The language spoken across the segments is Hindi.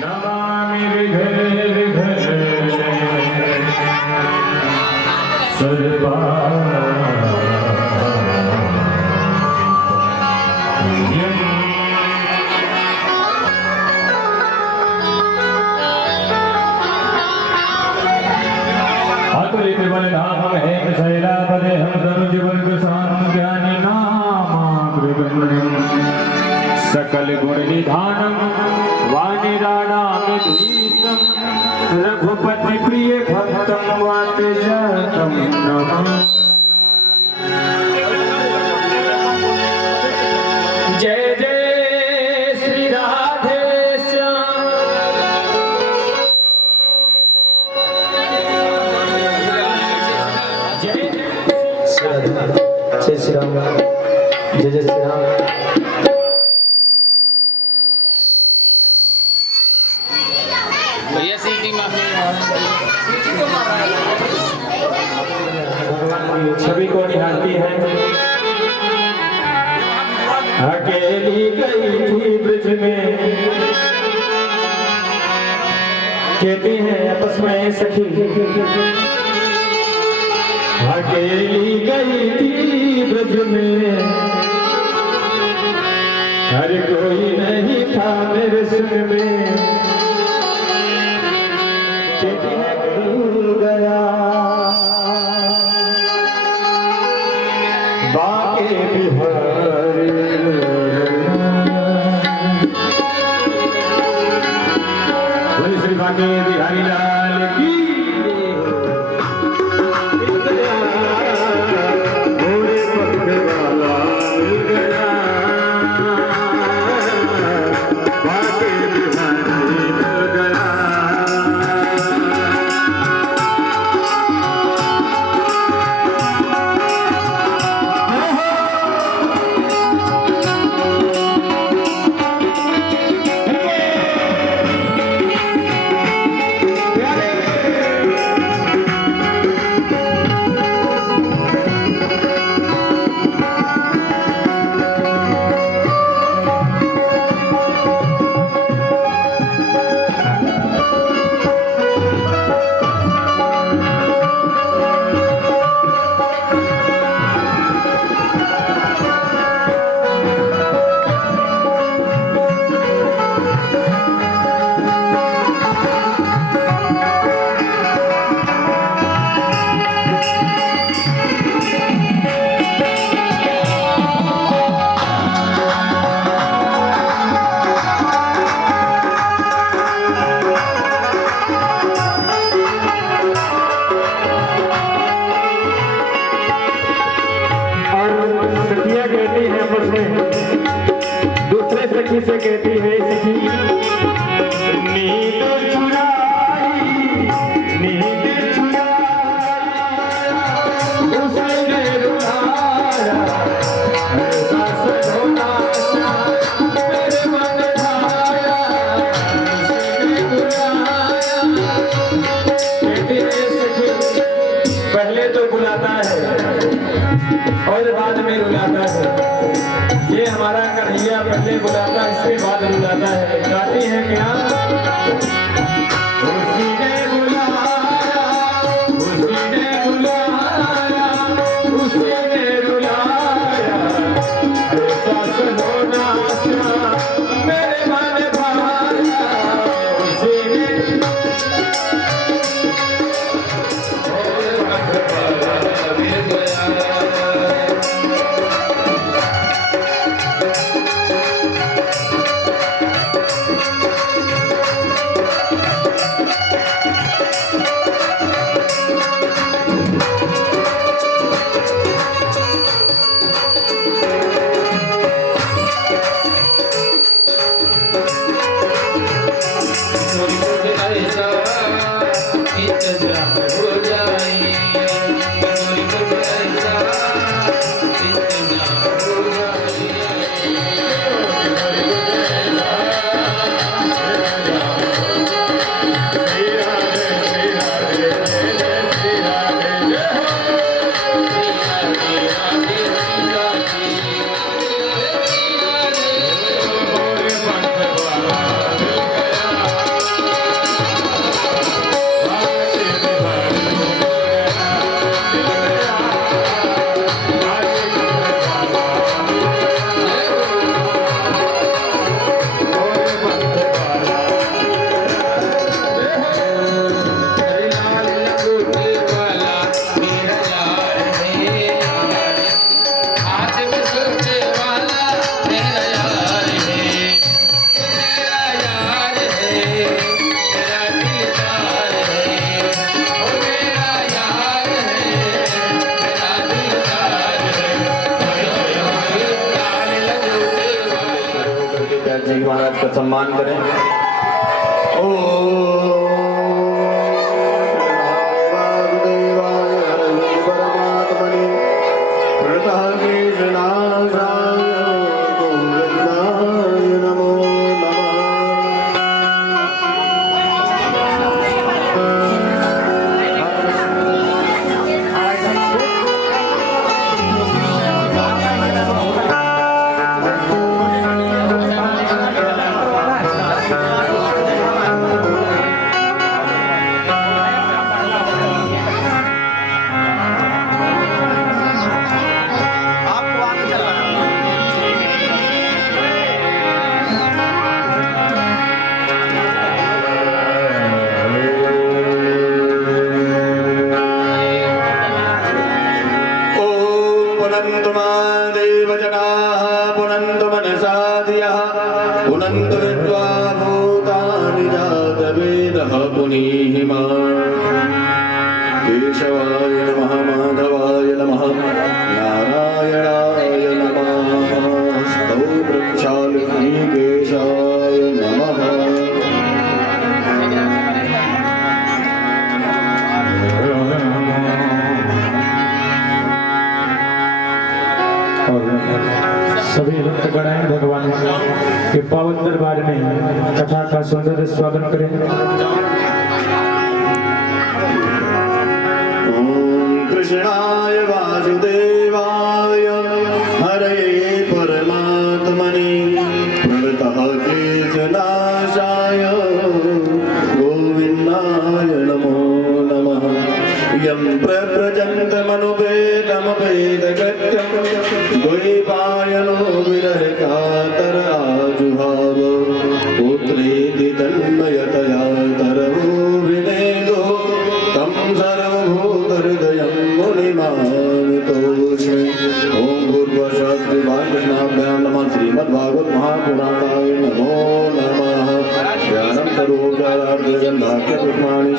नमामि घर घर सर्वा नाम है शैलापदे हम धनुज वर्ग साम ज्ञानी नामाग्रगण्यम सकल गुण निधानम वाणिराणाम रघुपति प्रिय भक्तम वातेजतम नमः। जय जय श्री राधे श्याम। जय श्री राम। जय जय श्री राम। भैया सीटी सभी को निहारती है। अकेली गई थी ब्रज में, कहती है आपस में सखी। अकेली गई थी ब्रज में, हर कोई नहीं था मेरे संग में। कहती है भूल गया बाके बिहारी। बोले श्री बाके बिहारी लाल की। दूसरे सखी से कहती है सखी, नींद चुराई उसने रुलाया, ऐसा सजोना मेरे मन भाया, उसने बुलाया। कहती है सखी, पहले तो बुलाता है और बाद में रुलाता है। ये हमारा कन्हैया पहले बुलाता है, इसके बाद रुलाता है। गाती है क्या? उसने बुलाया, उसने बुलाया, उसने रुलाया, ऐसा सलोना मेरे मन भाया, उसने आकर सम्मान करें। केशवाय नमः माधवाय नमः नारायणाय नमः स्तोत्रक्षालकेशाय नमः। सभी भक्तगण भगवान के पावन दरबार में कथा का सुंदर स्वागत करें। कृष्णाय वासुदेवाय हरये परमात्मने प्रणतः क्लेशनाशाय गोविन्दाय नमो नमः। यं प्रव्रजन्तमनुपेदमपेदकृत्यं द्वैपायनो विरहकातर आजुहाव पुत्रेति तन्मयतया तरवो विनेदो तं सर्वभूतहृदयं मुनिमानतोऽस्मि। ॐ भूर्भुवस्सुवान्नाभ्यां नमः श्रीमद्भागवत महापुराणाय नमो नमः। ध्यानं करोमि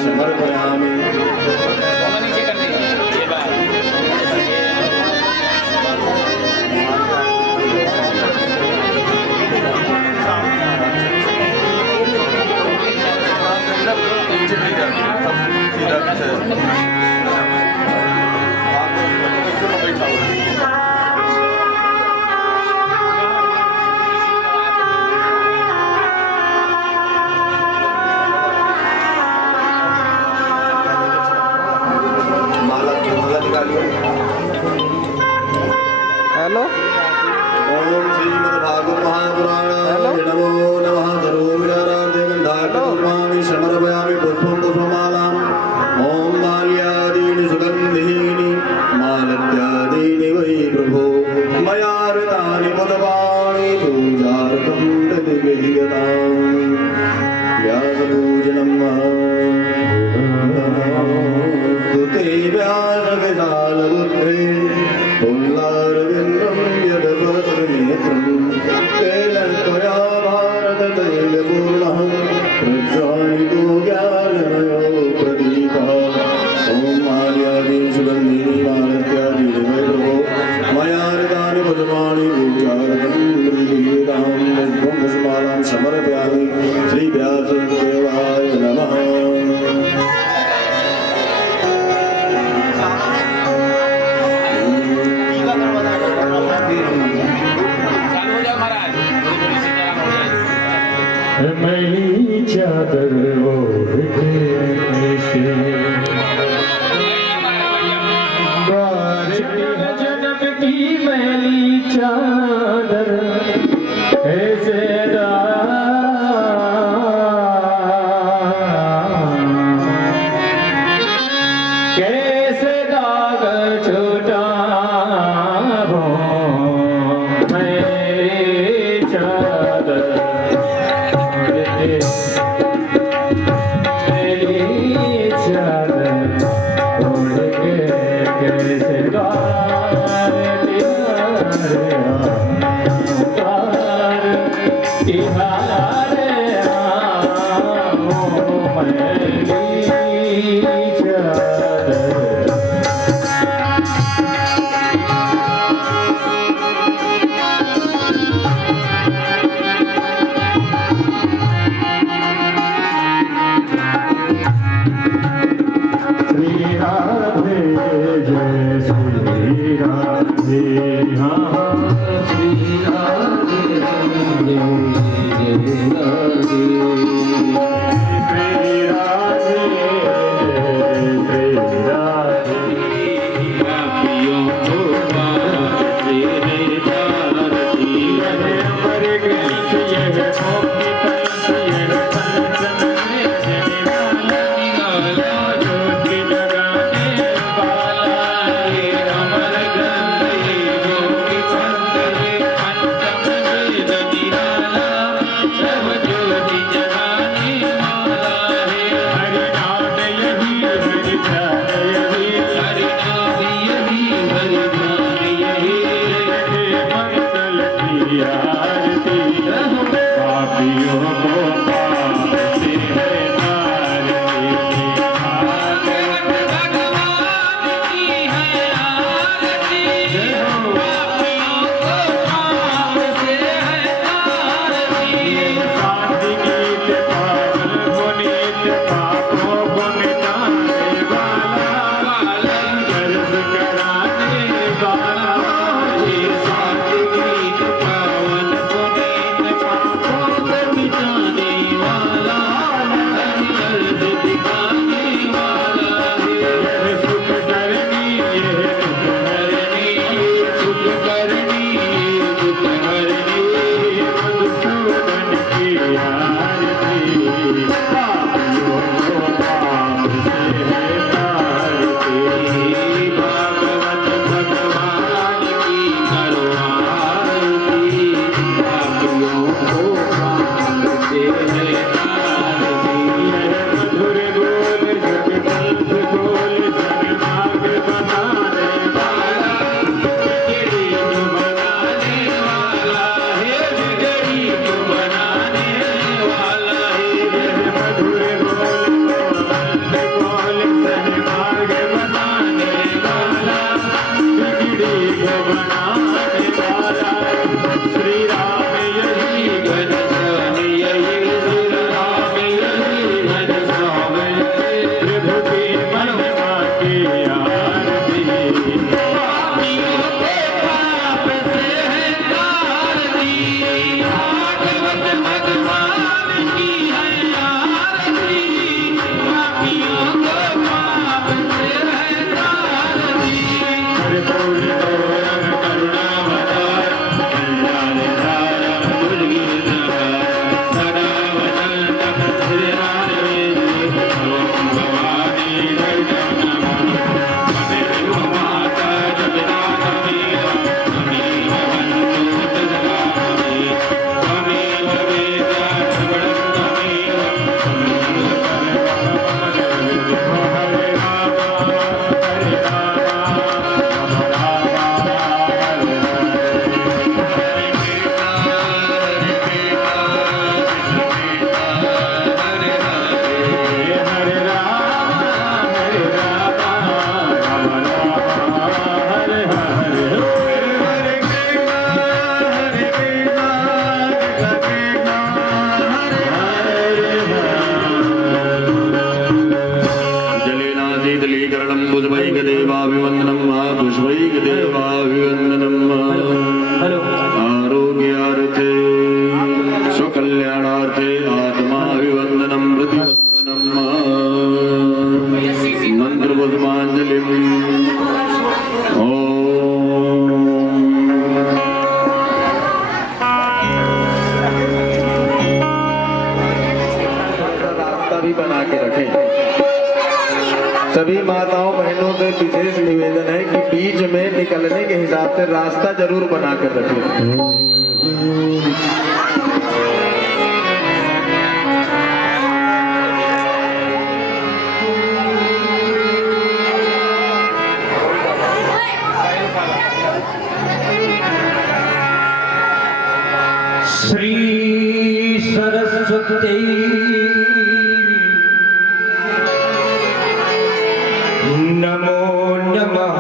समर्पयामि। नीचे कर दी ये बात हेलो ओम श्रीमद्भागवत महापुराणाय नमो नमः। सर्वविचारार्थगन्धाकर्माणि समर्पयामि पुष्पं पुष्पमालाम्। ओम माल्यादीनि सुगन्धीनि मालत्यादीनि वै प्रभो मया ऋतानि पुष्पाणि पूजार्थं प्रतिगृह्यताम्। व्यासपूजनं नमोऽस्तुते व्यासविशालबुद्धे पुल्लारविन्दं यदपदनेत्रं तेन त्वया भारततैलपूर्णः प्रज्वालितो ज्ञानमयो प्रदीपः। ॐ माल्यादीनि सुगन्धीनि मालत्यादीनि वै प्रभो मया ऋतानि पुष्पाणि पूजार्थं गृह्यतां। पुष्पं पुष्पमालां समर्पयामि। श्रीव्यासदेवाय नमः। चालू हो जाओ महाराज थोड़ी सी तरह हो जाए। मैली चादर ओढ़ के जन्म की मैली चादर ऐसे कैसे दाग छूटा मैली चादर मैली चादर भी बना के रखें। सभी माताओं बहनों से विशेष निवेदन है कि बीच में निकलने के हिसाब से रास्ता जरूर बना कर रखें। श्री सरस्वती नमो नमः।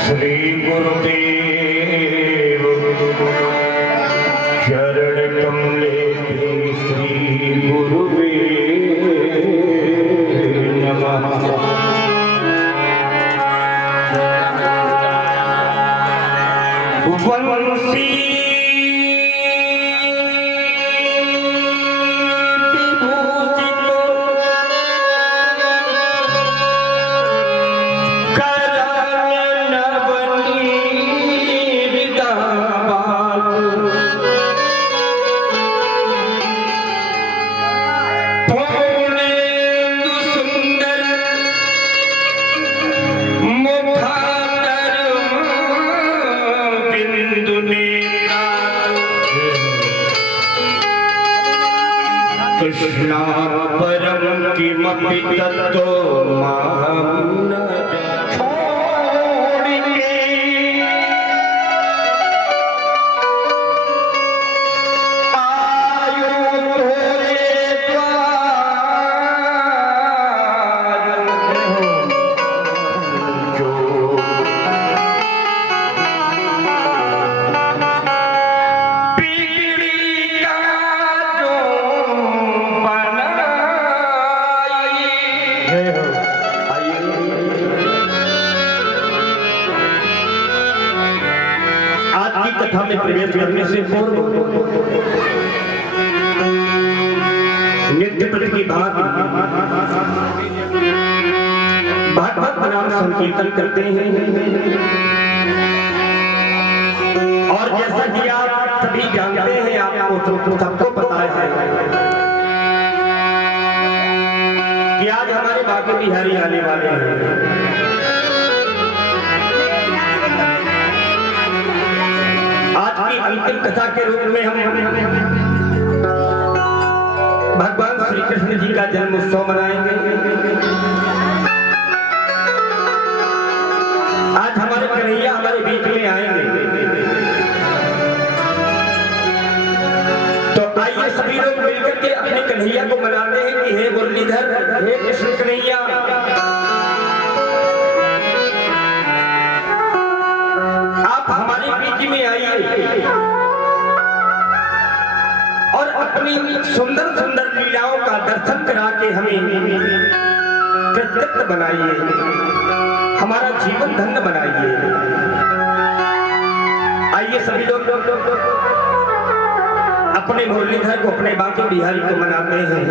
श्री गुरुदेव चरण कमले श्री गुरुवे नमः। वंशी विभूषित करण नवनीत पूर्णेन्दु सुंदर मुखातर बिंदु नेत्रा कृष्णापरं किमपि तत्तो मां न छोड़ के आयो तोरे द्वार जो आज की कथा में प्रवेश करने से पूर्व नित्य प्रति की भागवत नाम संकीर्तन करते हैं और जैसा कि आप सभी जानते हैं, आपको सबको पता है कि आज हमारे बाके बिहारी आने वाले हैं। आज की अंतिम कथा के रूप में हम भगवान श्री कृष्ण जी का जन्म उत्सव मनाएंगे। आज हमारे कन्हैया हमारे बीच में आएंगे, तो आइए सभी लोग मिलकर के अपने कन्हैया को मनाते हैं कि हे मुरलीधर, हे कृष्ण कन्हैया, आप हमारे बीच में आइए और अपनी सुंदर सुंदर लीलाओं का दर्शन करा के हमें कृतज्ञ बनाइए, हमारा जीवन धन्य बनाइए। आइए सभी लोग अपने मुरलीधर को, अपने बाके बिहारी को मनाते हैं।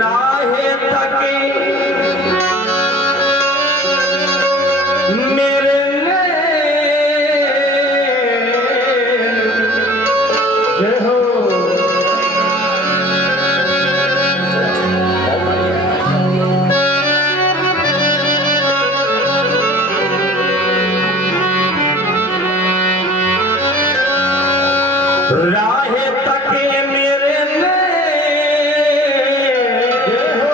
राहे तके मेरे जय हो। राहे तके मेरे जय हो।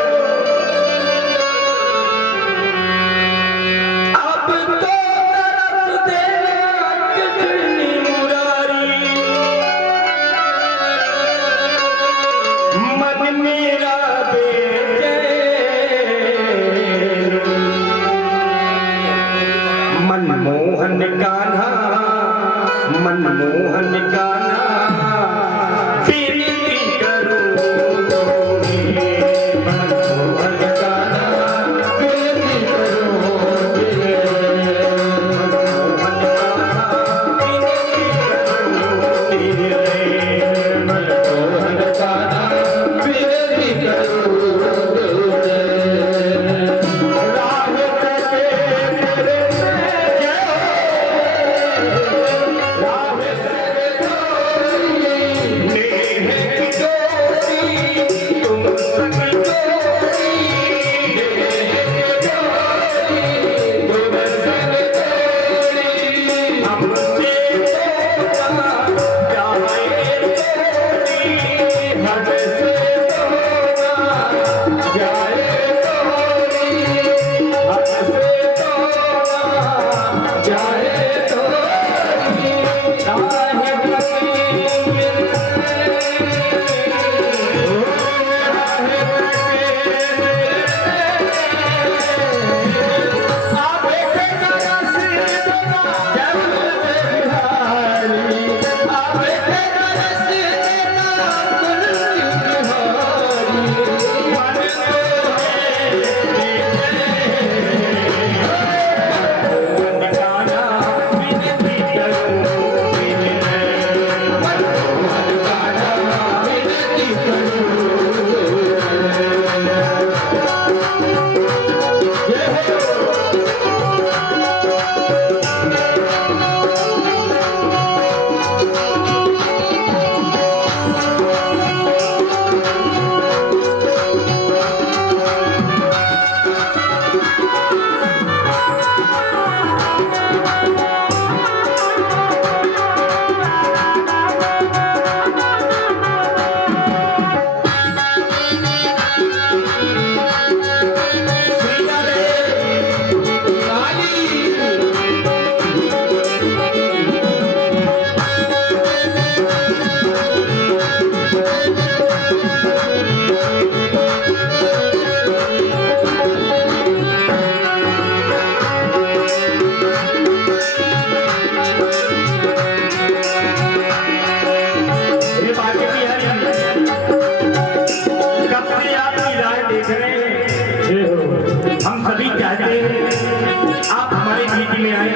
जी में आए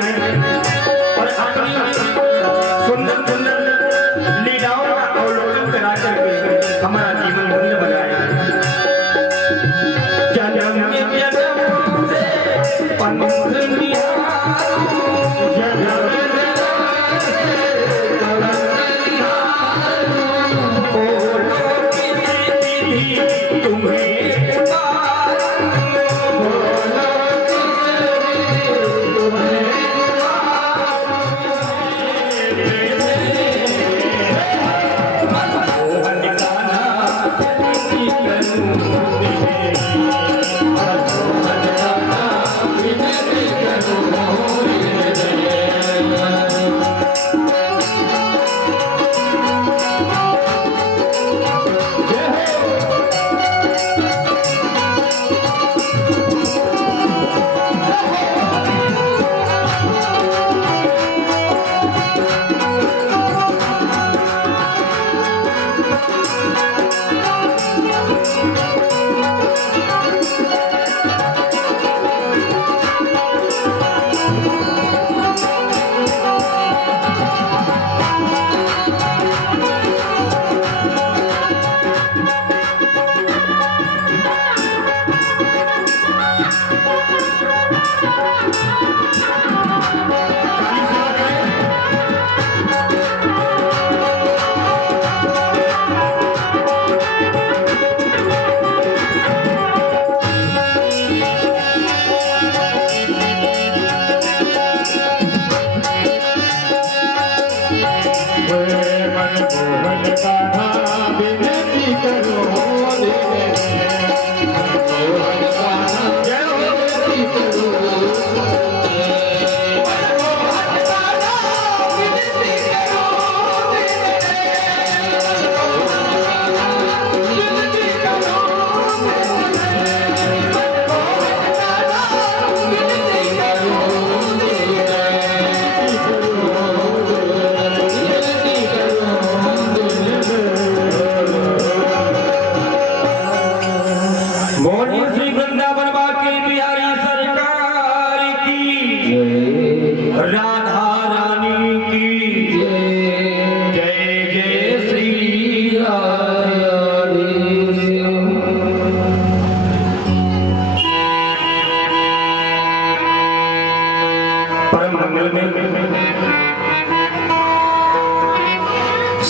और अपनी सुंदर सुंदर लीलाओं का अवलोकन करा करके हमारा जीवन धन्य बनाया। जन्म जन्म से पंथ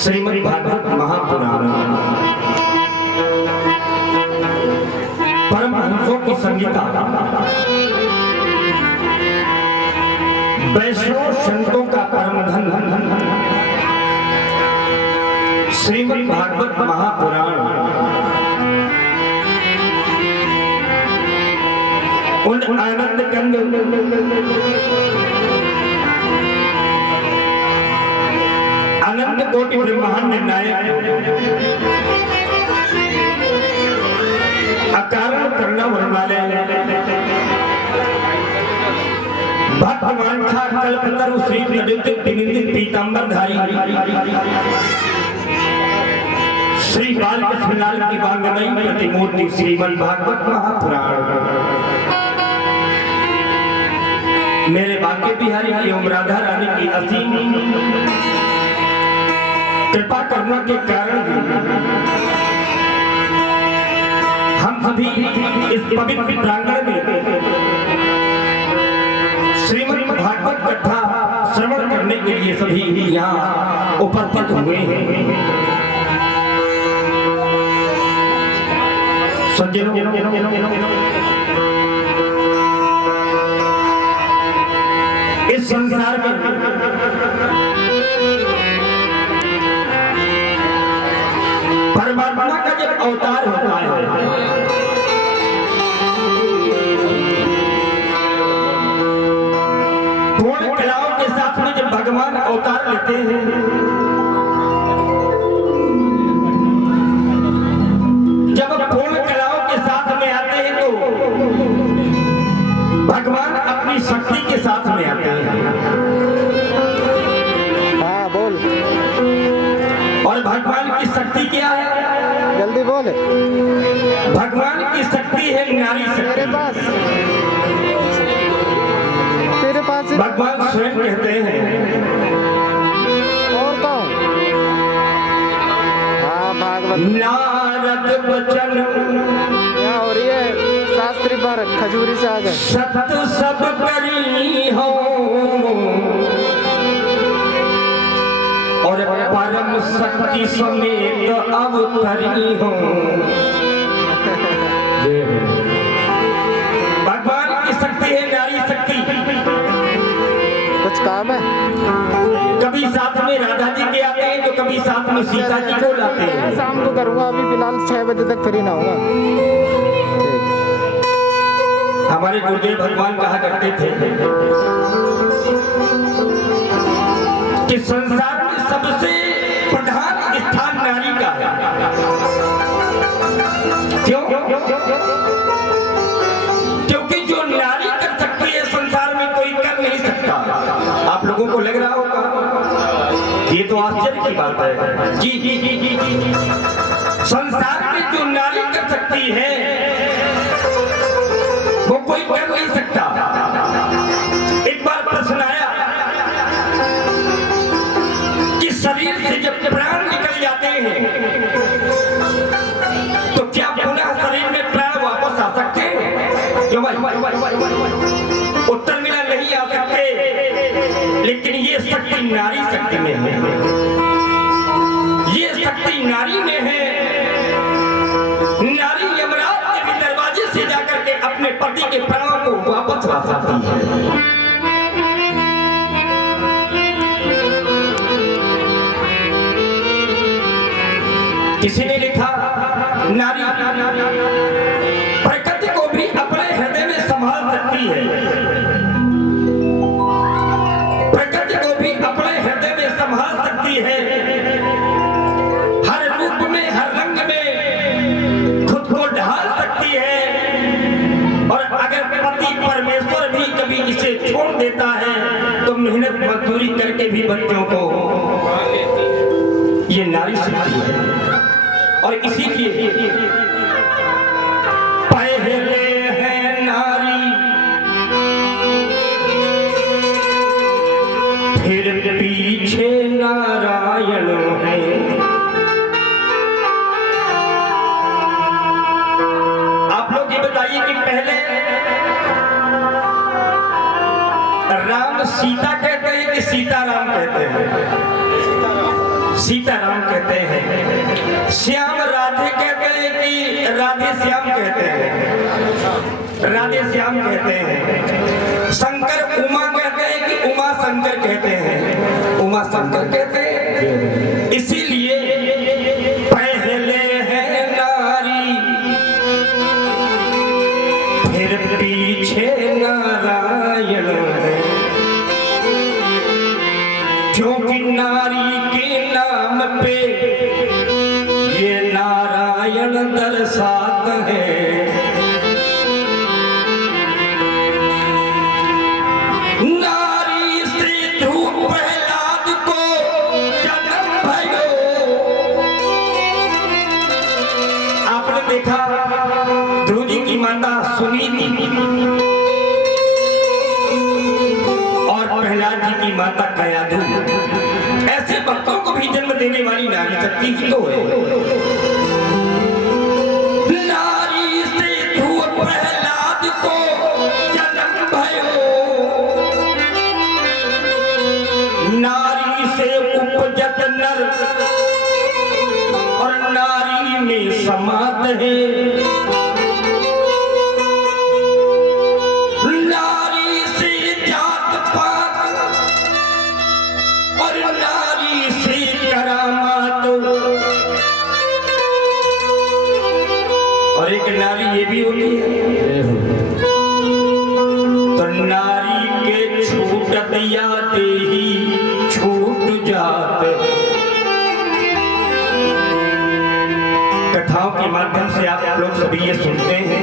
श्रीमद् भागवत महापुराण परमहंसों की संगीता, वैष्णव संतों का परम धन श्रीमद् भागवत महापुराण उन आनंद कंद अनंत कोटि ब्रह्मांड नायक अकारण करना वाले भगवान था कल्पतरु श्री निंदित पीतांबरधारी श्री बालकृष्णलाल की वांगमयी प्रतिमूर्ति श्रीमद् भागवत महापुराण मेरे बांके बिहारी एवं राधा रानी की असीम कृपा करने के कारण हम सभी इस पवित्र प्रांगण में श्रीमद् भागवत कथा श्रवण करने के लिए सभी यहाँ उपस्थित हुए हैं। इस संसार में परमात्मा का जब अवतार होता है पूर्ण कलाओं के साथ में जब भगवान अवतार लेते हैं जब पूर्ण कलाओं के साथ में आते हैं तो भगवान अपनी शक्ति के साथ में आते हैं। हाँ बोल। और भगवान की शक्ति क्या है? जल्दी बोल। भगवान की शक्ति है नारी शक्ति। तेरे पास ही भगवान स्वयं कहते हैं और कौन? हाँ भागवत नारद बचन क्या हो रही है? शास्त्री पर खजूरी से आ गए। सत सब करी हो और परम शक्ति समेत अवतरी हो। भगवान की शक्ति है नारी शक्ति। कुछ काम है? कभी साथ में राधा जी के आते हैं तो कभी साथ में सीता जी को लाते हैं। शाम को करूँगा, अभी फिलहाल 6 बजे तक फ्री ना होगा। हमारे गुरुदेव भगवान कहा करते थे कि संसार में सबसे प्रधान स्थान नारी का है। क्यों? क्योंकि जो नारी कर सकती है संसार में कोई कर नहीं सकता। आप लोगों को लग रहा होगा ये तो आश्चर्य की बात है। जी जी जी जी जी संसार में जो नारी कर सकती है वो कोई कर नहीं सकता। एक बार प्रश्न आया कि शरीर से जब प्राण निकल जाते हैं तो क्या पुनः शरीर में प्राण वापस आ सकते हैं? क्यों भाई? उत्तर मिला नहीं आ सकते। लेकिन ये शक्ति नारी शक्ति में है। ये शक्ति नारी में है। नारी यमराज के भी दरवाजे से जाकर के अपने पति के प्राणों को वापस ला सकती है। किसी ने लिखा नारी प्रकृति को भी अपने हृदय में संभाल सकती है। प्रकृति को भी अपने हृदय में संभाल सकती है। हर रूप में हर रंग में खुद को ढाल सकती है। और अगर पति परमेश्वर भी कभी इसे छोड़ देता है तो मेहनत मजदूरी करके भी बच्चों को ये नारी शक्ति है। और इसीलिए पहले है नारी फिर पीछे नारायण है। आप लोग ये बताइए कि पहले राम सीता कहते हैं कि सीताराम कहते हैं? सीताराम कहते हैं। श्याम राधे कहते हैं कि राधे श्याम कहते हैं? राधे श्याम कहते हैं। शंकर उमा कहते हैं कि उमा शंकर कहते हैं? उमा शंकर कहते हैं। इसीलिए पहले है नारी फिर पीछे नारायण है। क्योंकि नारी के नाम पे ये नारायण दर्शात है। नारी से ध्रुव प्रहलाद को जन्म भयो। आपने देखा ध्रुव जी की माता सुनीति और प्रहलाद जी की माता कयाधु। ऐसे भक्तों को भी जन्म देने वाली नारी शक्ति ही तो है। नारी से ध्रुव प्रहलाद को जन्म भयो। नारी से उपजत नर और नारी में समात है। नारी से जात पात और नारी से करामात। और एक नारी ये भी होती है तो नारी के छूट दिया ही छूट जात। कथाओं के माध्यम से आप लोग सभी ये सुनते हैं।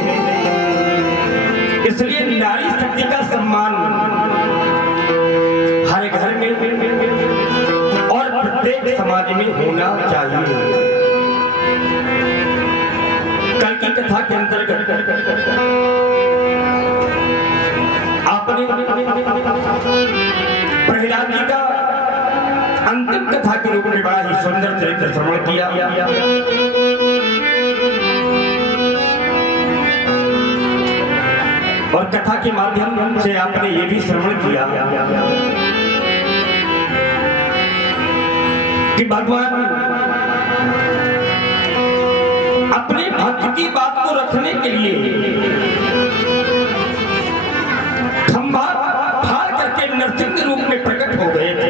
इसलिए नारी शक्ति का सम्मान हर घर में और प्रत्येक समाज में होना चाहिए। कल की कथा के अंतर्गत आपने प्रहलाद जी का अंतिम कथा के रूप में बड़ा ही सुंदर चरित्र श्रवण किया। और कथा के माध्यम से आपने ये भी श्रवण किया कि भगवान अपने भक्त की बात को रखने के लिए खंभा फाड़ करके नरसिंह के रूप में प्रकट हो गए थे।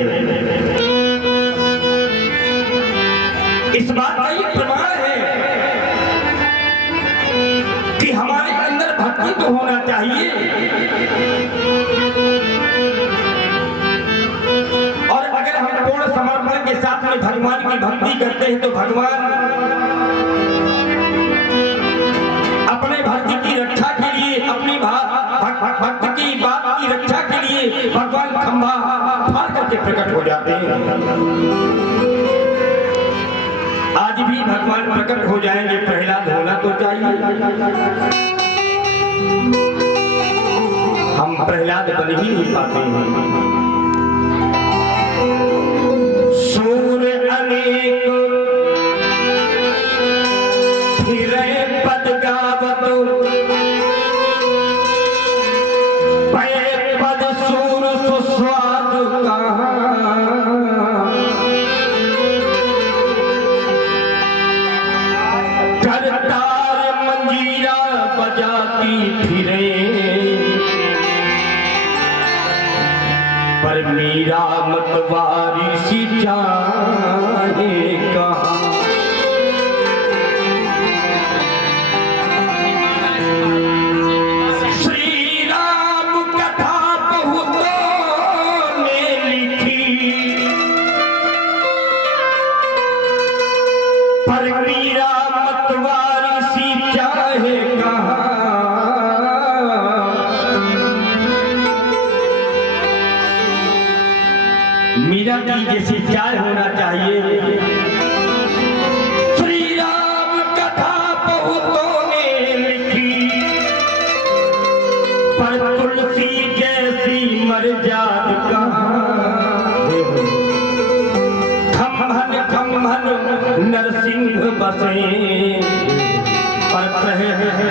इस बात का ये प्रमाण है कि हमारे अंदर भक्ति तो होना चाहिए और अगर हम पूर्ण समर्पण के साथ में भगवान की भक्ति करते हैं तो भगवान अपने भक्ति की रक्षा के लिए अपनी भक्त की बात की रक्षा के लिए भगवान खंभा फाड़ करके प्रकट हो जाते हैं। आज भी भगवान प्रकट हो जाएंगे, प्रहलाद होना तो चाहिए। हम प्रहलाद बन ही नहीं पाते हैं। सूर्य अनेक फिरे पद गावत पद सूर सुस्वाद कहाँ करतार मंजीरा बजाती फिरे पर मीरा मतवारी सी जाए कहाँ। श्री राम कथा बहुतों ने लिखी पर मीरा मतवारी सी चाहे कहाँ। मीरा की जैसी चाय होना चाहिए। श्री राम कथा बहुतों ने लिखी पर तुलसी जैसी मर्याद कहाँ। खम्भन खम्भन नरसिंह बसे पर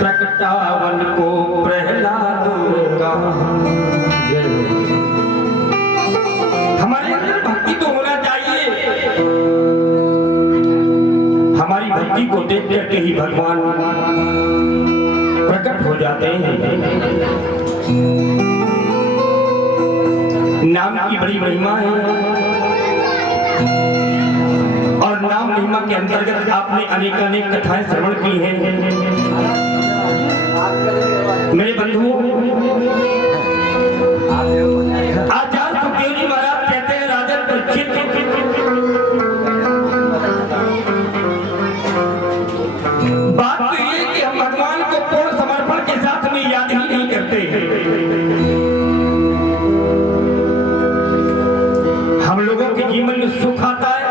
प्रकटावन को प्रहलाद कहाँ। हमारे अंदर भक्ति तो होना चाहिए। हमारी भक्ति को देख करके ही भगवान प्रकट हो जाते हैं। नाम की बड़ी महिमा है और नाम महिमा के अंतर्गत आपने अनेक कथाएं श्रवण की हैं। मेरे बंधुओं, आचार्य सुखदेव जी महाराज कहते हैं, राजन परीक्षित बात तो ये कि हम भगवान को पूर्ण समर्पण के साथ में याद ही नहीं करते। हम लोगों के जीवन में सुख आता है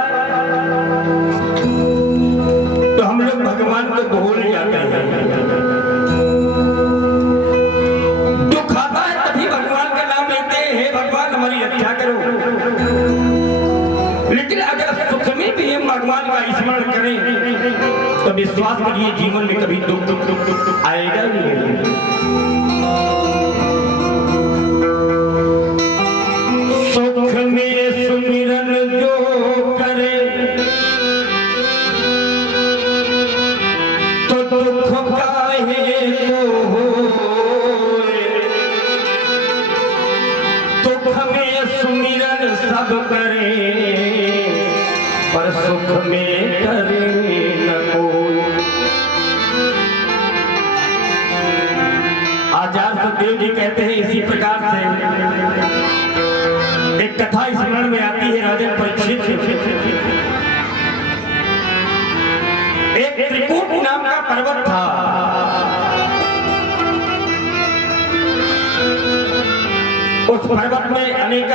तो हम लोग भगवान को भूल जाते हैं। दुख आता है तभी भगवान का नाम लेते हैं, हे भगवान हमारी रक्षा करो। लेकिन अगर सुख में भी हम भगवान का स्मरण करें तो विश्वास करिए जीवन में कभी दुख आएगा ही नहीं। सुख में सुमिरन जो करे तो दुख काहे को होए। दुख में सुमिरन सब करे पर सुख में करे न कोई। आचार्य सुखदेव जी कहते हैं इसी प्रकार से एक कथा स्मरण में आती है। राजन परीक्षित एक त्रिकूट नाम का पर्वत था। उस पर्वत में अनेक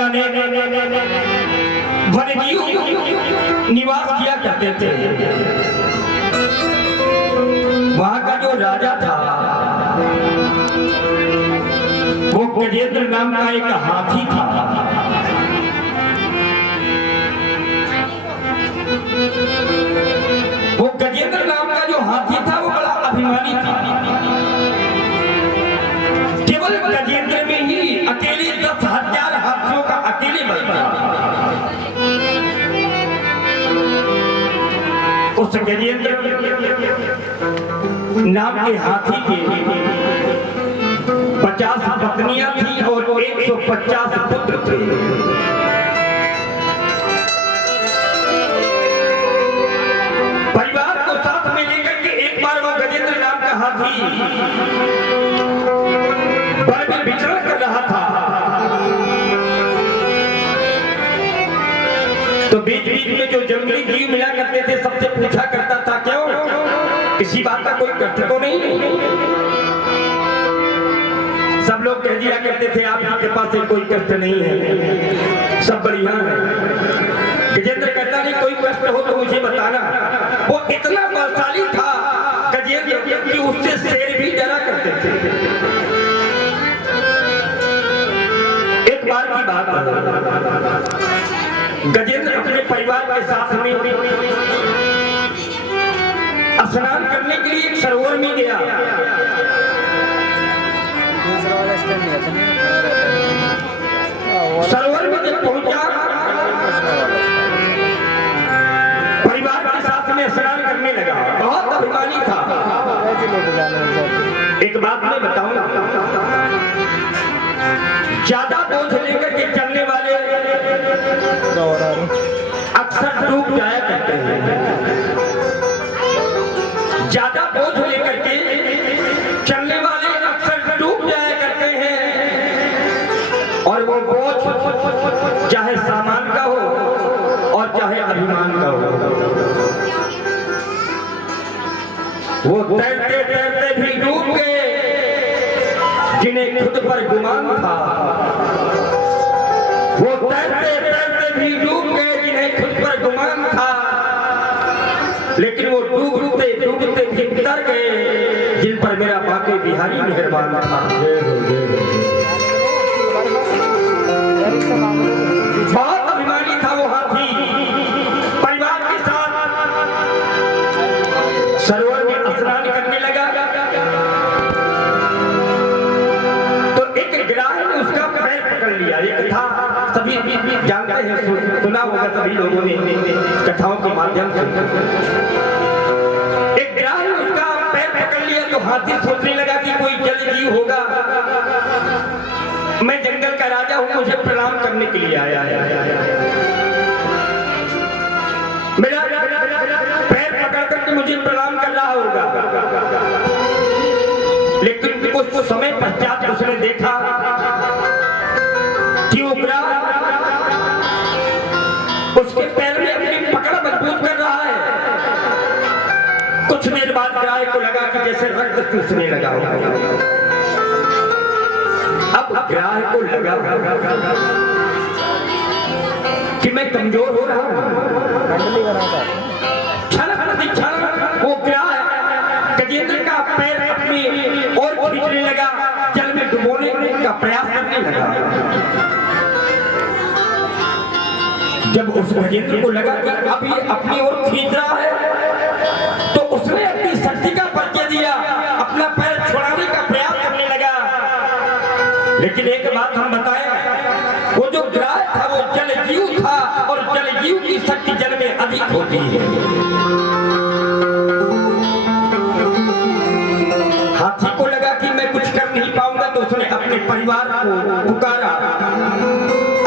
वन्यजीव निवास किया करते थे। वहां का जो राजा था वो गजेंद्र नाम का एक हाथी था। वो गजेंद्र नाम का जो हाथी था वो बड़ा अभिमानी था। केवल गजेंद्र में ही अकेले 10,000 हाथियों का अकेले बल था। उस गजेंद्र नाम के हाथी के 50 पत्नियां थी और 150 पुत्र थे। परिवार को साथ में लेकर के एक बार वो गजेंद्र नाम का हाथी वन में विचरण कर रहा था। तो बीच बीच में जो जंगली जीव मिला करते थे सबसे पूछा करता था, क्यों किसी बात का कोई कष्ट तो नहीं? सब लोग कह दिया करते थे आपके पास कोई कष्ट नहीं है, सब बढ़िया है। गजेंद्र कहता नहीं कोई कष्ट हो तो मुझे बताना। वो इतना बलशाली था गजेंद्र कि उससे शेर भी डरा करते थे। एक बार की बात है, गजेंद्र अपने परिवार के साथ में स्नान करने के लिए एक सरोवर में गया। सरोवर में जब पहुंचा, परिवार के साथ में स्नान करने लगा। बहुत अभिमानी था। एक बात मैं बताऊं, ज्यादा बोझ लेकर के चलने वाले अक्सर डूब जाया करते हैं। ज्यादा बोझ लेकर के चलने वाले अक्सर डूब जाया करते हैं। और वो बोझ चाहे सामान का हो और चाहे अभिमान का हो, वो तैरते तैरते भी डूब गए जिन्हें खुद पर गुमान था। वो तैरते तैरते भी डूब गए जिन्हें खुद पर गुमान था। लेकिन वो डूबते डूबते भी उतर गए जिन पर मेरा बाके बिहारी मेहरबान था। बहुत अभिमानी था वो हाथी। परिवार के साथ सरोवर में स्नान करने लगा तो एक गिराह ने उसका पैर पकड़ लिया। एक था, सभी जानते हैं, सुना होगा सभी लोगों ने कथाओं के माध्यम से। एक गिराह ने उसका पैर पकड़ लिया तो हाथी सोचने लगा कि कोई जल जीव होगा, मैं जंगल का राजा हूं, मुझे प्रणाम करने के लिए आया है। मेरा पैर पकड़ करके मुझे प्रणाम कर रहा होगा। लेकिन कुछ समय पश्चात उसने देखा कि वो गिराह उसके पैर में अपनी पकड़ मजबूत कर रहा है। कुछ देर बाद गिराह को लगा कि जैसे रक्त चूसने लगा हो। अब गिराह को लगा कि मैं कमजोर हो रहा हूं। क्षण प्रतिक्षण वो गिराह गजेंद्र का पैर अपनी ओर खींचने लगा, जल में डुबोने का प्रयास करने लगा। जब उस गजेंद्र को लगा कि अब ये अपनी ओर खींच रहा है तो उसने अपनी शक्ति का परिचय दिया, अपना पैर छुड़ाने का प्रयास करने लगा। लेकिन एक बात हम बताएं, वो जो गिराह था वो जल जीव था और जल जीव की शक्ति जल में अधिक होती है। हाथी को लगा कि मैं कुछ कर नहीं पाऊंगा तो उसने अपने परिवार को पुकारा,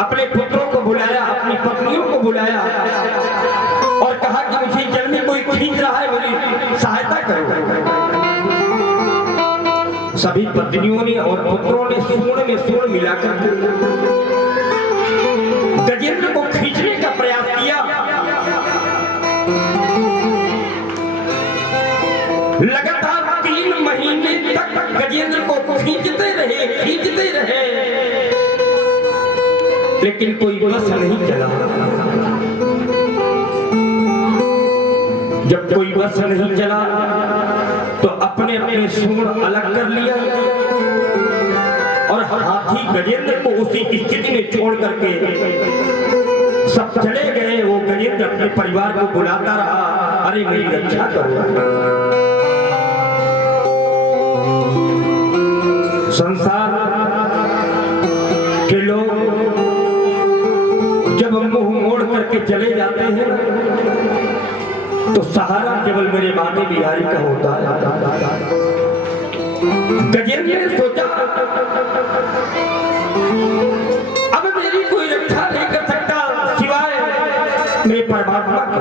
अपने पुत्रों को बुलाया, अपनी पत्नियों को बुलाया और कहा कि मुझे जल में कोई खींच रहा है, मेरी सहायता करो। सभी पत्नियों ने और पुत्रों ने सूंड में सूंड मिलाकर गजेंद्र को खींचने का प्रयास किया। लगातार 3 महीने तक गजेंद्र को खींचते रहे लेकिन कोई बस नहीं चला। जब कोई बस नहीं चला तो अपने अपने सूंड अलग कर लिया और हाथी गजेंद्र को उसी स्थिति में छोड़ करके सब चले गए। वो गजेंद्र अपने परिवार को बुलाता रहा, अरे मेरी रक्षा करो। संसार के लोग जब मुंह मोड़ करके चले जाते हैं तो सहारा केवल मेरे बांके बिहारी का होता है। गजेंद्र ने सोचा अब मेरी कोई रक्षा नहीं कर सकता सिवाय मेरे परमात्मा के।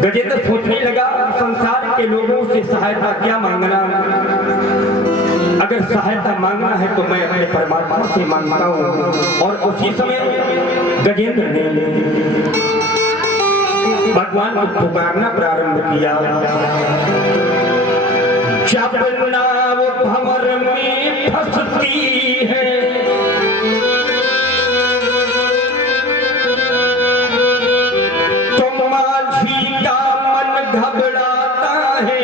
गजेंद्र सोचने लगा संसार के लोगों से सहायता क्या मांगना, अगर सहायता मांगना है तो मैं अपने परमात्मा से मांगता हूँ। और उसी समय गजेंद्र ने भगवान को पुकारना प्रारंभ किया। जब नाव भंवर में फंसती है तो माझी का मन घबराता है,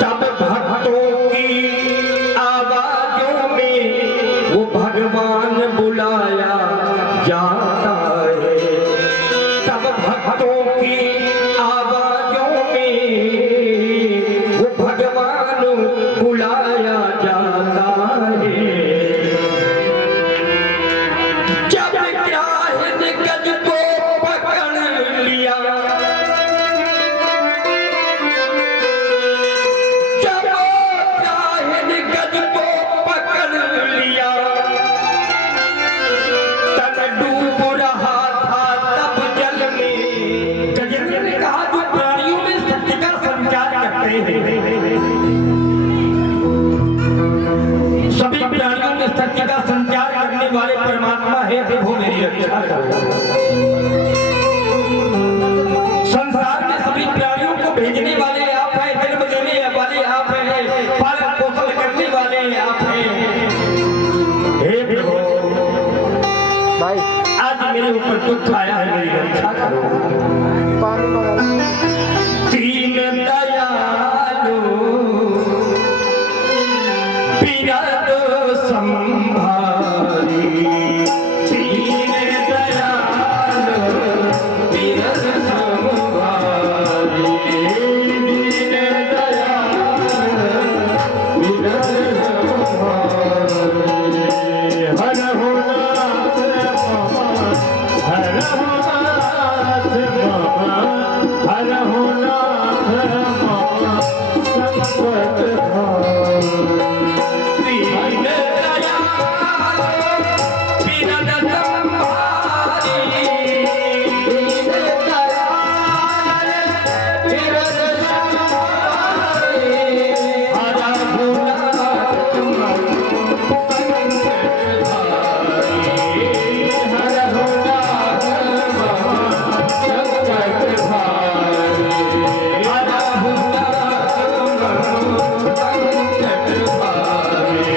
तब भक्तों की आवाजों में वो भगवान बुलाया जाता है। तब भक्तों की आवाजों में वो भगवान बुलाया जाता है। जब ग्राहन गज को पकड़ लिया, जब ग्राहन गज को पकड़ लिया, तब डूब रहा था तब जल में। गजेंद्र ने कहा जो प्राणियों में सत्य का संचार करते हैं, सभी प्राणियों में सत्य का संचार करने वाले परमात्मा है, प्रभु मेरी रक्षा करो। संसार में सभी प्राणियों को भेजने वाले आप हैं, जन्म देने वाले आप हैं, पालन पोषण करने वाले आप हैं। हे प्रभु भाई आज मेरे ऊपर दुख आया है, मेरी रक्षा करो। पानी मंगा। तीन दयालु बिरद संभारी, तीन दयालु बिरद संभारी, तीन दयालु बिरद संभारी। हर हो नाथ बाबा, हर हो नाथ बाबा, हर हो नाथ बाबा, संकट भारी। तीन दयालु बिरद संभारी, तीन दयालु बिरद संभारी। हर हो नाथ बाबा, संकट भारी, हर हो नाथ बाबा, संकट भारी, हर हो नाथ बाबा, संकट भारी,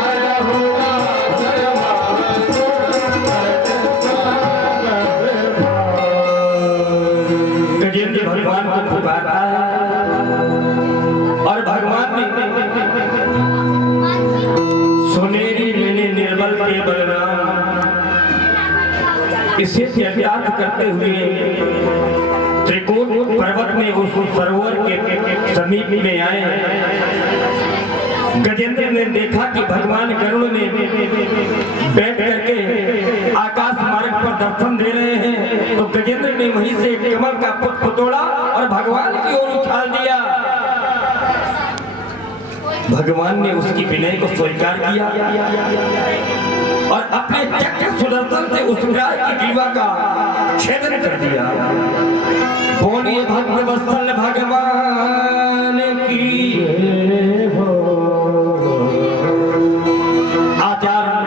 हर हो नाथ बाबा, संकट भारी। गजेंद्र भगवान को पुकारता है और भगवान ने सुनेरी मैंने निर्मल के बलराम इसे त्याग करते हुए त्रिकोण पर्वत में उस सरोवर के समीप में आए। गजेंद्र ने देखा कि भगवान गरुड़ ने बैठ करके आकाश मार्ग पर दर्शन दे रहे हैं, तो गजेंद्र ने वहीं से कमल का पुष्प तोड़ा और भगवान की ओर उछाल दिया। भगवान ने उसकी विनय को स्वीकार किया और अपने चक्र सुदर्शन से उस गाय की ग्रीवा का छेदन कर दिया। बोलिए भक्त वत्सल भगवान की हो। आचार्य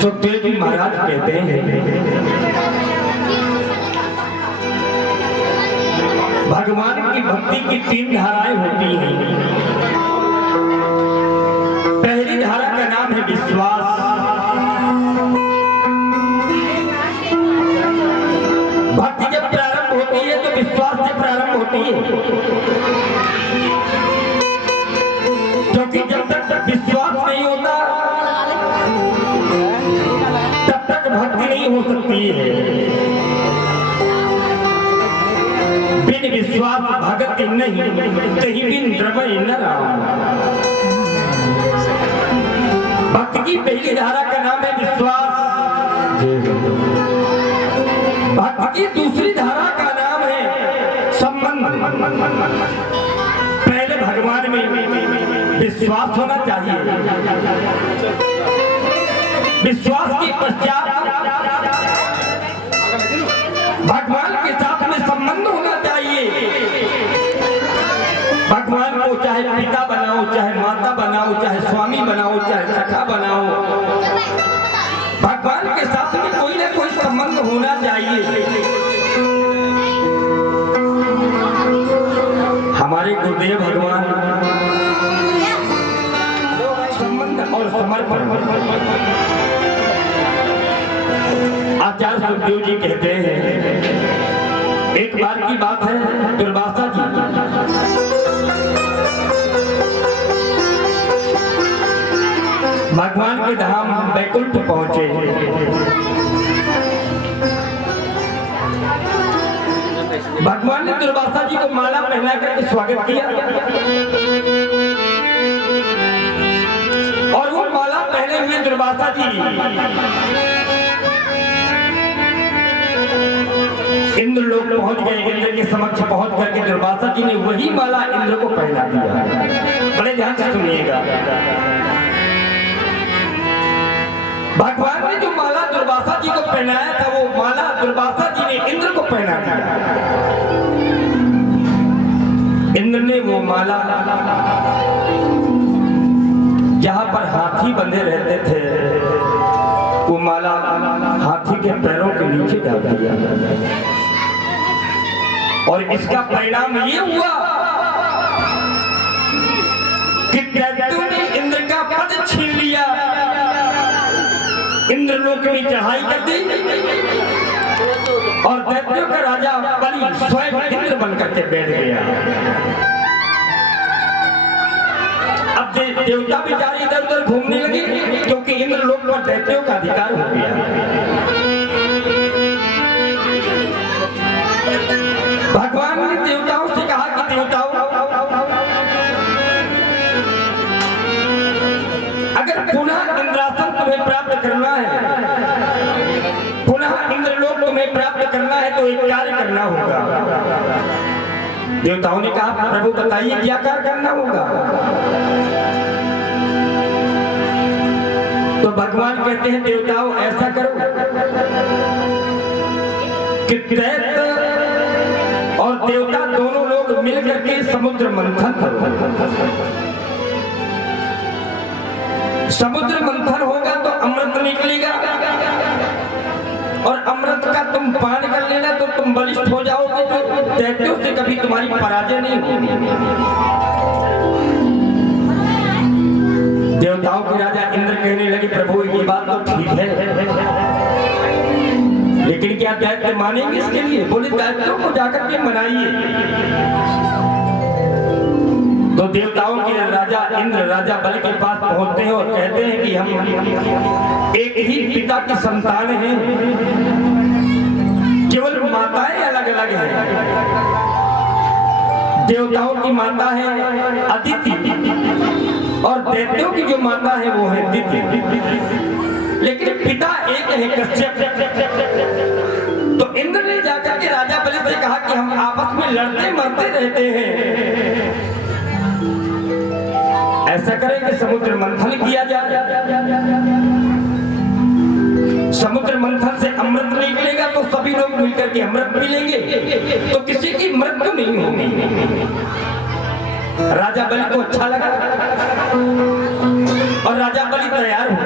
सुखदेव जी महाराज कहते हैं भगवान की भक्ति की तीन धाराएं होती हैं। पहली धारा का नाम है विश्वास। भक्ति जब प्रारंभ होती है तो करिए, क्योंकि जब तक विश्वास नहीं होता तब तक भक्ति नहीं हो सकती है। बिन विश्वास भगति नहीं, कहीं बिन द्रवय न राम। भक्ति की पहली धारा का नाम है विश्वास, भक्ति की दूसरी धारा का नाम है संबंध। पहले भगवान में विश्वास होना चाहिए, विश्वास के पश्चात भगवान के साथ में संबंध होना चाहिए। भगवान को चाहे पिता बनाओ, चाहे माता बनाओ, चाहे स्वामी बनाओ, चाहे सखा बनाओ, भगवान के साथ में कोई ना कोई संबंध होना चाहिए। हमारे गुरुदेव भगवान संबंध और समर्पण, आचार्य सुखदेव जी कहते हैं, एक बार की बात है, दुर्वासा जी भगवान के धाम वैकुंठ पहुंचे। भगवान ने दुर्वासा जी को माला पहना करके स्वागत किया और वो माला पहने हुए दुर्वासा जी इंद्र लोक पहुंच गए। इंद्र के समक्ष पहुंच करके दुर्वासा जी ने वही माला इंद्र को पहना दिया। बड़े ध्यान से सुनिएगा, भगवान ने जो माला दुर्वासा जी को पहनाया था, वो माला दुर्वासा जी ने इंद्र को पहना दिया। इंद्र ने वो माला जहां पर हाथी बंधे रहते थे, वो माला हाथी के पैरों के नीचे डाल दिया और इसका परिणाम ये हुआ कि दैत्यों ने इंद्र का पद छीन लिया, इंद्रलोक में चढ़ाई कर दी और दैत्यों का राजा बलि स्वयं इंद्र बनकर के बैठ गया। अब देवता बेचारे इधर उधर घूमने लगे, क्योंकि इंद्रलोक पर दैत्यों का अधिकार हो गया। भगवान ने देवताओं से कहा कि देवताओं, अगर पुनः इंद्रासन तुम्हें प्राप्त करना है, पुनः इंद्रलोक तुम्हें प्राप्त करना है, तो एक कार्य करना होगा। देवताओं ने कहा, प्रभु बताइए क्या कार्य करना होगा। तो भगवान कहते हैं, देवताओं ऐसा करो कि दैत्य और देवता दोनों लोग मिलकर के समुद्र मंथन करो। समुद्र मंथन होगा तो अमृत निकलेगा और अमृत का तुम पान कर लेना तो तुम बलिष्ठ हो जाओगे, तो दैत्यों से कभी तुम्हारी पराजय नहीं होगी। देवताओं के राजा इंद्र कहने लगे, प्रभु ये बात तो ठीक है, लेकिन क्या दैत्य मानेंगे इसके लिए? बोले दैत्यों को जाकर के मनाइए। तो देवताओं के राजा इंद्र राजा बलि के पास पहुंचते हैं और कहते हैं कि हम एक ही पिता की संतान हैं, केवल माताएं अलग अलग हैं। देवताओं की माता है अदिति और दैत्यों की जो माता है वो है दिति, लेकिन पिता एक है कश्यप। तो इंद्र ने जाकर के राजा बलि से कहा कि हम आपस में लड़ते मरते रहते हैं, ऐसा करें कि समुद्र मंथन किया जाए। समुद्र मंथन से अमृत निकलेगा तो सभी लोग मिलकर के अमृत पीलेंगे, तो किसी की मृत्यु नहीं होगी। राजा बलि को अच्छा लगा और राजा बलि तैयार हो।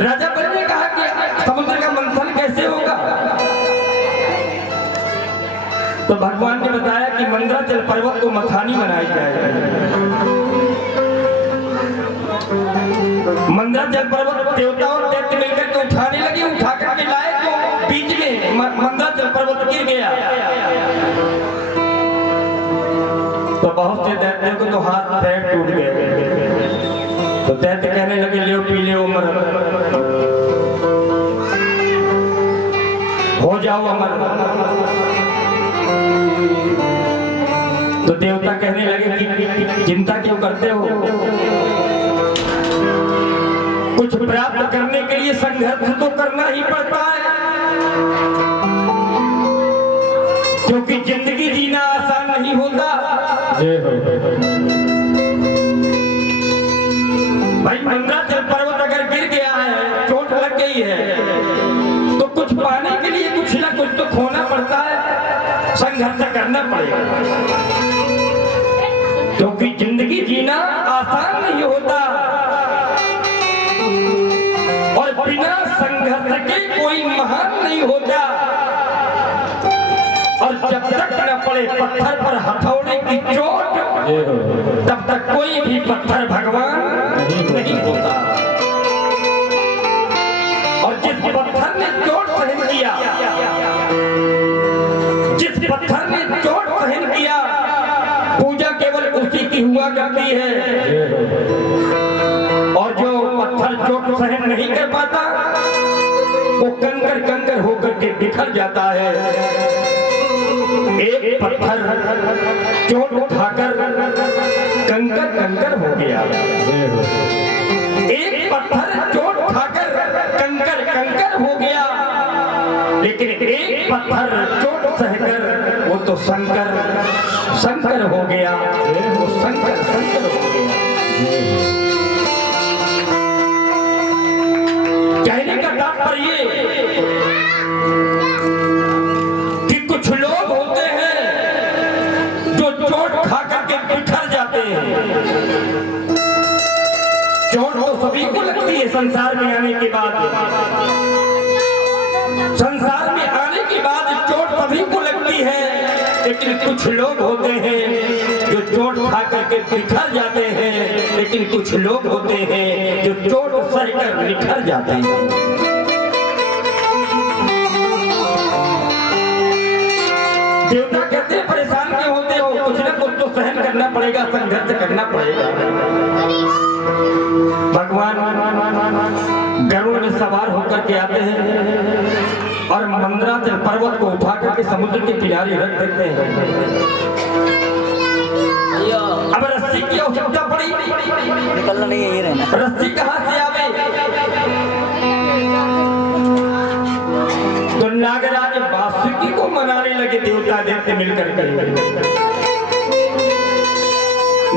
राजा बलि ने कहा कि समुद्र का मंथन कैसे होगा? तो भगवान ने बताया कि मंदराचल पर्वत को मथानी बनाई जाए। मंदराचल पर्वत देवता और दैत्य मिलकर के उठाने लगे, उठा करके लाए तो बीच में मंदराचल पर्वत गिर गया तो बहुत से दैत्यों को तो हाथ पैर टूट गए। तो दैत्य कहने लगे ले पी ले उमर हो जाओ अमर। तो देवता कहने लगे कि चिंता क्यों करते हो, कुछ प्राप्त करने के लिए संघर्ष तो करना ही पड़ता है, क्योंकि जिंदगी जीना आसान नहीं होता। भाई मंदराचल पर्वत अगर गिर गया है, चोट लग गई है, तो कुछ पाने के लिए कुछ ना कुछ तो खोना पड़ता है, संघर्ष करना पड़ेगा, क्योंकि जिंदगी जीना आसान नहीं होता और बिना संघर्ष के कोई महान नहीं होता। और जब तक न पड़े पत्थर पर हथौड़े की चोट, तब तक कोई भी पत्थर भगवान नहीं होता। और जिस पत्थर ने चोट सहन किया, जिस पत्थर ने चोट सहन किया, पूजा केवल उसी की हुआ करती है। और जो पत्थर चोट सहन नहीं कर पाता, वो कंकर कंकर होकर के बिखर जाता है। एक पत्थर चोट खाकर कंकर कंकर हो गया, एक पत्थर चोट खाकर कंकर कंकर हो गया, लेकिन एक पत्थर चोट सहकर वो तो शंकर शंकर हो गया, वो शंकर शंकर हो गया। कहने का तात्पर्य कि कुछ लोग होते हैं जो चोट खा करके बिखर जाते हैं। चोट तो सभी को लगती है संसार में आने के बाद, संसार में आने के बाद चोट सभी को लगती है, लेकिन कुछ लोग होते हैं जो चोट खा करके बिखर जाते हैं, लेकिन कुछ लोग होते हैं जो चोट सहकर निखर जाते हैं। देवता कहते हैं परेशान क्यों होते हो, कुछ ना कुछ तो सहन करना पड़ेगा, संघर्ष करना पड़ेगा। भगवान गरुड़ में सवार होकर के आते हैं और मंदराचल पर्वत को उठा करके समुद्र के किनारे रख देते हैं। अब रस्सी की आवश्यकता पड़ी, निकलना नहीं है, ये रहना। रस्सी कहाँ से आवे? तो नागराज वासुकी को मनाने लगे देवता दैत्य मिलकर के।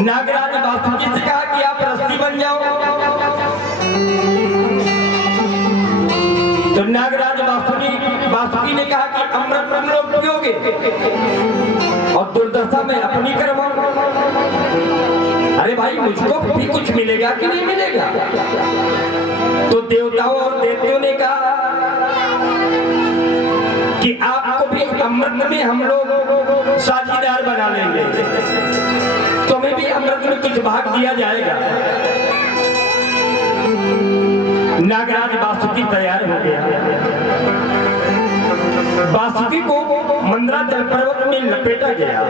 नागराज वासुकी से कहा कि आप रस्सी बन जाओ। तो नागराज वासुकी ने कहा कि अमृत तुम लोग पियोगे और दुर्दशा में अपनी करवाओ। अरे भाई मुझको भी कुछ मिलेगा कि नहीं मिलेगा? तो देवताओं और दैत्यों ने कहा कि आपको भी अमृत में हम लोग साझीदार बना लेंगे, तुम्हें भी अमृत में कुछ भाग दिया जाएगा। नागराज वासुकी तैयार हो गया। वासुकी को मंदराचल पर्वत में लपेटा गया।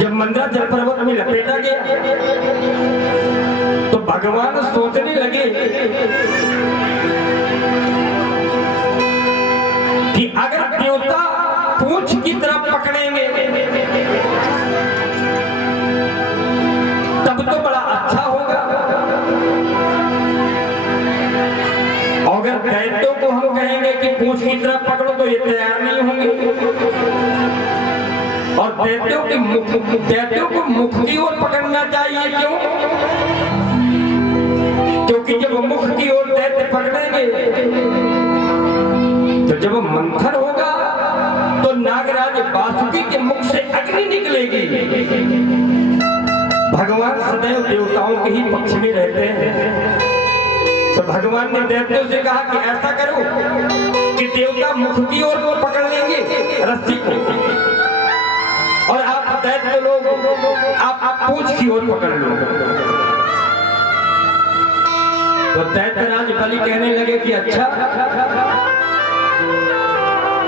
जब मंदराचल पर्वत में लपेटा गया तो भगवान सोचने लगे कि अगर देवता पूंछ की तरफ पकड़ेंगे तब तो बड़ा अच्छा होगा, अगर दैत्यों को हम कहेंगे कि पूंछ की तरफ पकड़ो तो ये तैयार नहीं होंगे। और दैत्यों को मुख की ओर पकड़ना चाहिए। क्यों? क्योंकि जब मुख की ओर दैत्य पकड़ेंगे तो जब मंथन होगा तो नागराज वासुकी के मुख से अग्नि निकलेगी। भगवान सदैव देवताओं के ही पक्ष में रहते हैं। तो भगवान ने दैत्यों से कहा कि ऐसा करो कि देवता मुख की ओर पकड़ लेंगे रस्सी को और आप दैत्य लोग आप पूंछ की ओर पकड़ लो। तो दैत्यराज बलि कहने लगे कि अच्छा,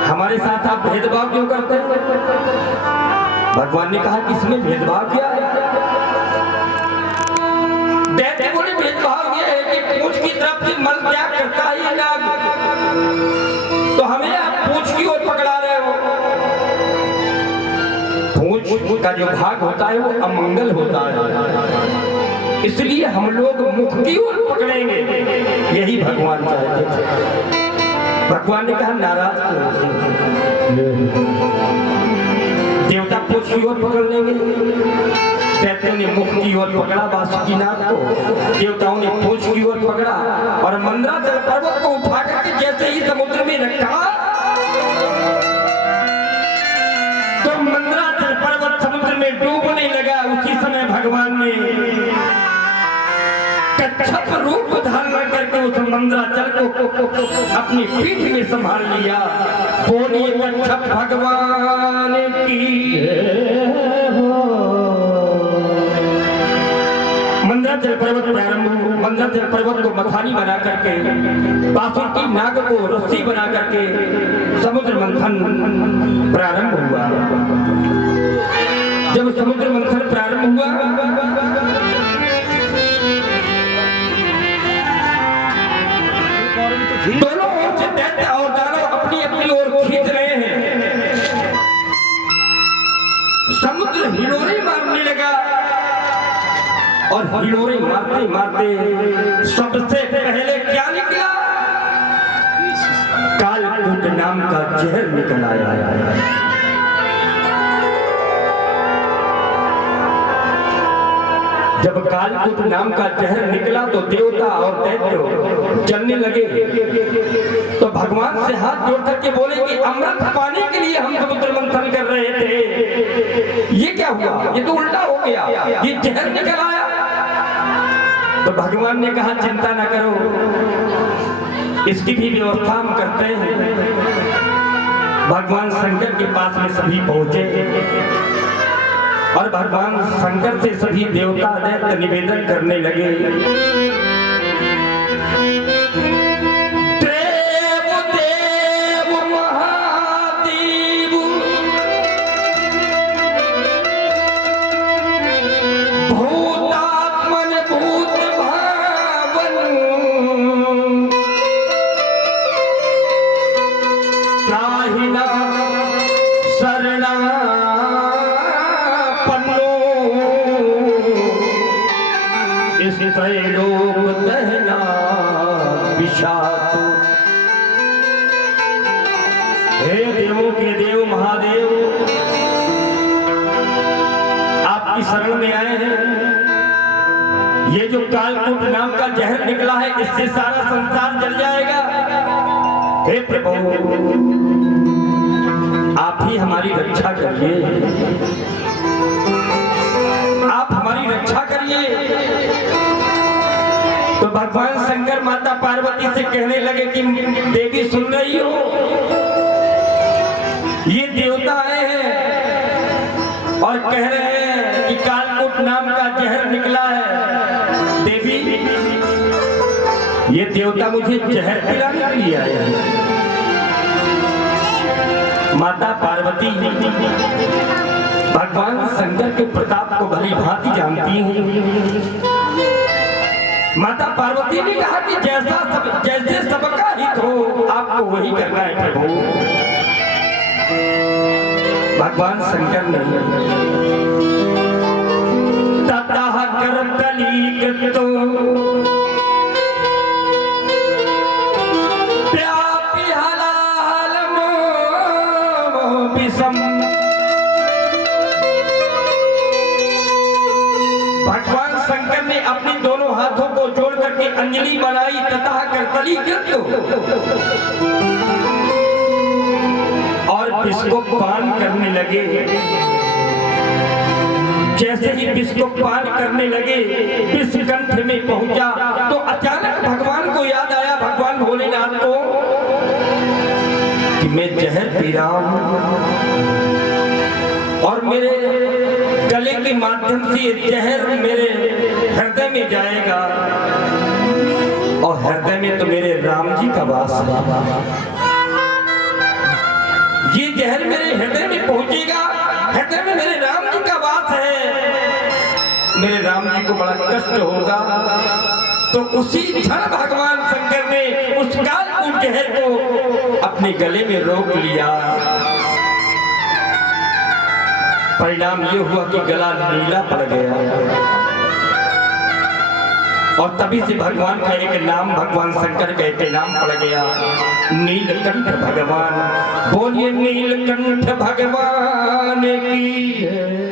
हमारे साथ आप भेदभाव क्यों करते हैं? भगवान ने कहा कि इसमें भेदभाव क्या है? दैत्य बोले भेदभाव ये है कि पूंछ की तरफ से मल त्याग करता ही नाग, तो हमें आप पूंछ की ओर पकड़ा रहे हो। पूंछ का जो भाग होता है वो अमंगल होता है, इसलिए हम लोग मुख की ओर पकड़ेंगे, यही भगवान चाहते थे। भगवान ने कहा नाराज क्यों? देवता पूंछ की ओर पकड़ लेंगे, दैत्य ने मुख की ओर पकड़ा वासुकीनाथ को, देवताओं ने पूंछ की ओर पकड़ा और मंदराचल पर्वत को उठा करके जैसे ही समुद्र में रखा तो मंदराचल पर्वत समुद्र में डूबने लगा। उसी समय भगवान ने कच्छप रूप धारण करके उस मंदराचल को अपनी पीठ में संभाल लिया। बोलिए कच्छप भगवान की। मंदराचल पर्वत प्रारंभ, मंदराचल पर्वत को मथानी बना करके, बासुकी नाग को रस्सी बना करके समुद्र मंथन प्रारंभ हुआ। जब समुद्र मंथन प्रारंभ हुआ दोनों ओर से दैत्य और दानव अपनी अपनी ओर खींच रहे हैं। समुद्र हिलोरे मारने लगा और हिलोरे मारते मारते सबसे पहले क्या निकला? कालकूट नाम का जहर निकल आया। जब कालकूट नाम का जहर निकला तो देवता और दैत्य जलने लगे। तो भगवान से हाथ जोड़ करके बोले कि अमृत पाने के लिए हम समुद्र मंथन कर रहे थे, ये क्या हुआ? ये तो उल्टा हो गया, ये जहर निकल आया। तो भगवान ने कहा चिंता ना करो, इसकी भी व्यवस्था हम करते हैं। भगवान शंकर के पास में सभी पहुंचे और भगवान शंकर से सभी देवता दैत्य निवेदन करने लगे। देव देव महादेव भूतात्मन भूत भावन त्राहिना शरणा लोक दहना विषातु। हे देवों के देव महादेव, आपकी शरण में आए हैं। ये जो कालकूट नाम का जहर निकला है, इससे सारा संसार जल जाएगा। हे प्रभु, आप ही हमारी रक्षा करिए, आप हमारी रक्षा करिए। तो भगवान शंकर माता पार्वती से कहने लगे कि देवी सुन रही हो, ये देवता आए हैं और कह रहे हैं कि कालकूट नाम का जहर निकला है। देवी, ये देवता मुझे जहर पिलाने के लिए आए हैं। माता पार्वती भगवान शंकर के प्रताप को भली भांति जानती हैं। माता पार्वती ने कहा कि जैसे सबका हित हो आपको वही करना है प्रभु। भगवान शंकर ने ततः करतलीकृतो व्यापि हलालमो विषम। भगवान शंकर ने अपने दोनों हाथों को जोड़ करके अंजलि बनाई तथा करतलीकृत और विष को पान करने लगे। जैसे ही विष को पान करने लगे, विष कंठ में पहुंचा तो अचानक भगवान को याद आया, भगवान भोलेनाथ को, कि मैं जहर पी रहा हूं और मेरे गले के माध्यम से ये जहर मेरे हृदय में जाएगा में तो मेरे राम जी का वास है। ये जहर मेरे हृदय में पहुंचेगा, हृदय में मेरे राम जी का वास है, मेरे राम जी को बड़ा कष्ट होगा। तो उसी क्षण भगवान शंकर ने उस कालकूट जहर को अपने गले में रोक लिया। परिणाम ये हुआ कि गला नीला पड़ गया और तभी से भगवान का एक नाम भगवान शंकर का एक नाम पड़ गया, नीलकंठ भगवान। बोलिए नीलकंठ भगवान की जय।